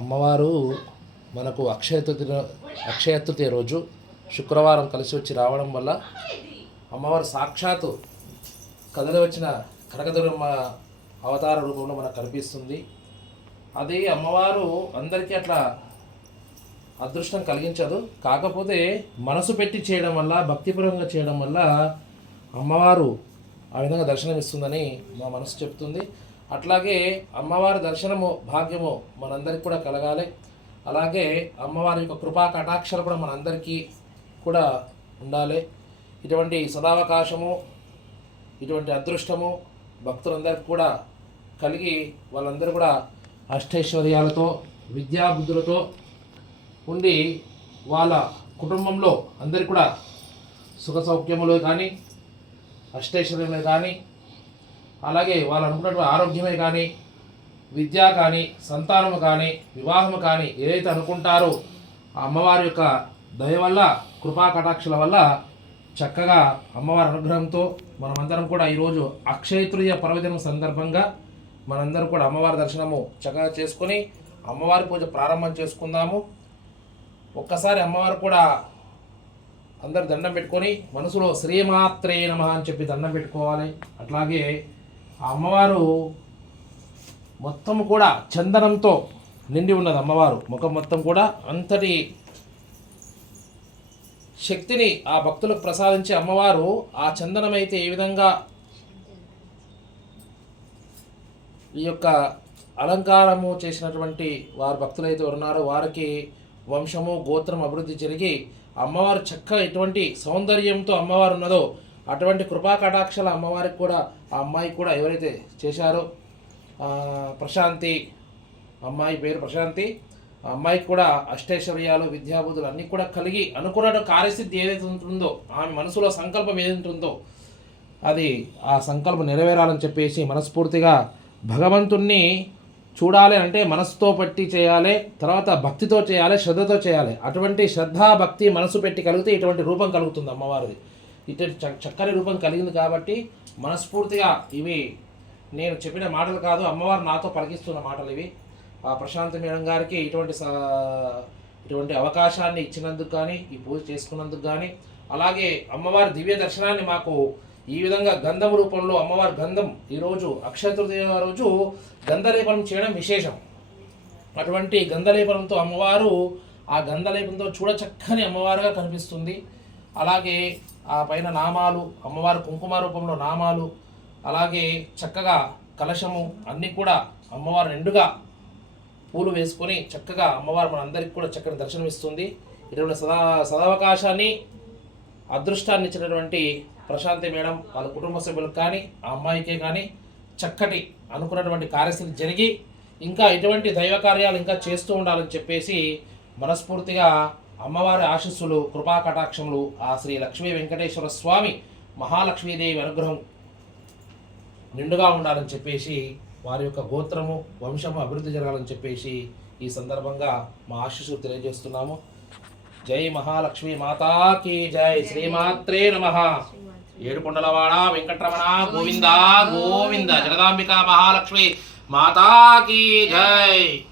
అమ్మవారు మనకు అక్షయ తృతీయ అక్షయ తృతీయ రోజు శుక్రవారం కలిసి వచ్చి రావడం వల్ల అమ్మవారు సాక్షాత్తు కథలో వచ్చిన కనకదుర్గమ్మ అవతార రూపంలో మనకు కనిపిస్తుంది. అది అమ్మవారు అందరికీ అట్లా అదృష్టం కలిగించదు. కాకపోతే మనసు పెట్టి చేయడం వల్ల భక్తిపరంగా చేయడం వల్ల అమ్మవారు ఆ విధంగా దర్శనం ఇస్తుందని మా మనసు చెప్తుంది. అట్లాగే అమ్మవారి దర్శనము భాగ్యము మనందరికి కూడా కలగాలి. అలాగే అమ్మవారి యొక్క కృపా కటాక్షలు కూడా మనందరికీ కూడా ఉండాలి. ఇటువంటి సదావకాశము ఇటువంటి అదృష్టము భక్తులందరికీ కూడా కలిగి వాళ్ళందరూ కూడా అష్టైశ్వర్యాలతో విద్యాబుద్ధులతో ఉండి వాళ్ళ కుటుంబంలో అందరికీ కూడా సుఖ సౌఖ్యములు కానీ అష్టైశ్వర్యములు కానీ అలాగే వాళ్ళు అనుకున్నటువంటి ఆరోగ్యమే కానీ విద్య కానీ సంతానము కానీ వివాహము కానీ ఏదైతే అనుకుంటారో ఆ అమ్మవారి యొక్క దయ వల్ల కృపా కటాక్షల వల్ల చక్కగా అమ్మవారి అనుగ్రహంతో మనమందరం కూడా ఈరోజు అక్షయతృయ పర్వదినం సందర్భంగా మనందరం కూడా అమ్మవారి దర్శనము చక్కగా చేసుకొని అమ్మవారి పూజ ప్రారంభం చేసుకుందాము. ఒక్కసారి అమ్మవారు కూడా అందరు దండం పెట్టుకొని మనసులో శ్రీమాత్రే నమ అని చెప్పి దండం పెట్టుకోవాలి. అట్లాగే ఆ అమ్మవారు మొత్తం కూడా చందనంతో నిండి ఉన్నది అమ్మవారు. ముఖం మొత్తం కూడా అంతటి శక్తిని ఆ భక్తులకు ప్రసాదించే అమ్మవారు ఆ చందనం అయితే ఏ విధంగా ఈ యొక్క అలంకారము చేసినటువంటి వారు భక్తులు అయితే ఉన్నారో వారికి వంశము గోత్రం అభివృద్ధి జరిగి అమ్మవారు చక్కగా ఎటువంటి సౌందర్యంతో అమ్మవారు ఉన్నదో అటువంటి కృపా కటాక్షల అమ్మవారికి కూడా ఆ అమ్మాయి కూడా ఎవరైతే చేశారో ప్రశాంతి అమ్మాయి పేరు ప్రశాంతి ఆ అమ్మాయికి కూడా అష్టైశ్వర్యాలు విద్యాబుద్ధులు అన్నీ కూడా కలిగి అనుకున్న కార్యస్థితి ఏదైతే ఉంటుందో ఆమె మనసులో సంకల్పం ఏదంటుందో అది ఆ సంకల్పం నెరవేరాలని చెప్పేసి మనస్ఫూర్తిగా భగవంతుణ్ణి చూడాలి అంటే మనసుతో పట్టి చేయాలి తర్వాత భక్తితో చేయాలి శ్రద్ధతో చేయాలి. అటువంటి శ్రద్ధ భక్తి మనసు పెట్టి కలిగితే ఇటువంటి రూపం కలుగుతుంది అమ్మవారిది. ఇటు చ- చక్కని రూపం కలిగింది కాబట్టి మనస్ఫూర్తిగా ఇవి నేను చెప్పిన మాటలు కాదు అమ్మవారు నాతో పలికిస్తున్న మాటలు ఇవి. ఆ ప్రశాంత్ మేడం గారికి ఇటువంటి ఇటువంటి అవకాశాన్ని ఇచ్చినందుకు కానీ ఈ పూజ చేసుకున్నందుకు కానీ అలాగే అమ్మవారి దివ్య దర్శనాన్ని మాకు ఈ విధంగా గంధం రూపంలో అమ్మవారి గంధం ఈరోజు అక్షయతృతీయ రోజు గంధలేపనం చేయడం విశేషం. అటువంటి గంధలేపనంతో అమ్మవారు ఆ గంధలేపంతో చూడచక్కని అమ్మవారుగా కనిపిస్తుంది. అలాగే ఆ పైన నామాలు అమ్మవారు కుంకుమ రూపంలో నామాలు అలాగే చక్కగా కలశము అన్నీ కూడా అమ్మవారు నిండుగా పూలు వేసుకొని చక్కగా అమ్మవారు మనందరికీ కూడా చక్కని దర్శనం ఇస్తుంది ఇటువంటి సదా సదావకాశాన్ని అదృష్టాన్ని ఇచ్చినటువంటి ప్రశాంతి మేడం వాళ్ళ కుటుంబ సభ్యులకు కానీ ఆ అమ్మాయికే కానీ చక్కటి అనుకున్నటువంటి కార్యస్థితి జరిగి ఇంకా ఇటువంటి దైవ కార్యాలు ఇంకా చేస్తూ ఉండాలని చెప్పేసి మనస్ఫూర్తిగా అమ్మవారి ఆశీస్సులు కృపా కటాక్షములు ఆ శ్రీ లక్ష్మీ వెంకటేశ్వర స్వామి మహాలక్ష్మీదేవి అనుగ్రహం నిండుగా ఉండాలని చెప్పేసి వారి యొక్క గోత్రము వంశము అభివృద్ధి జరగాలని చెప్పేసి ఈ సందర్భంగా మా ఆశీస్సులు తెలియజేస్తున్నాము. జై మహాలక్ష్మి మాతాకి జై. శ్రీమాత్రే నమ. ఏడుకొండలవాడ వెంకటరమణ గోవింద. గోవింద జగదాంబిక మహాలక్ష్మి మాతాకి జై.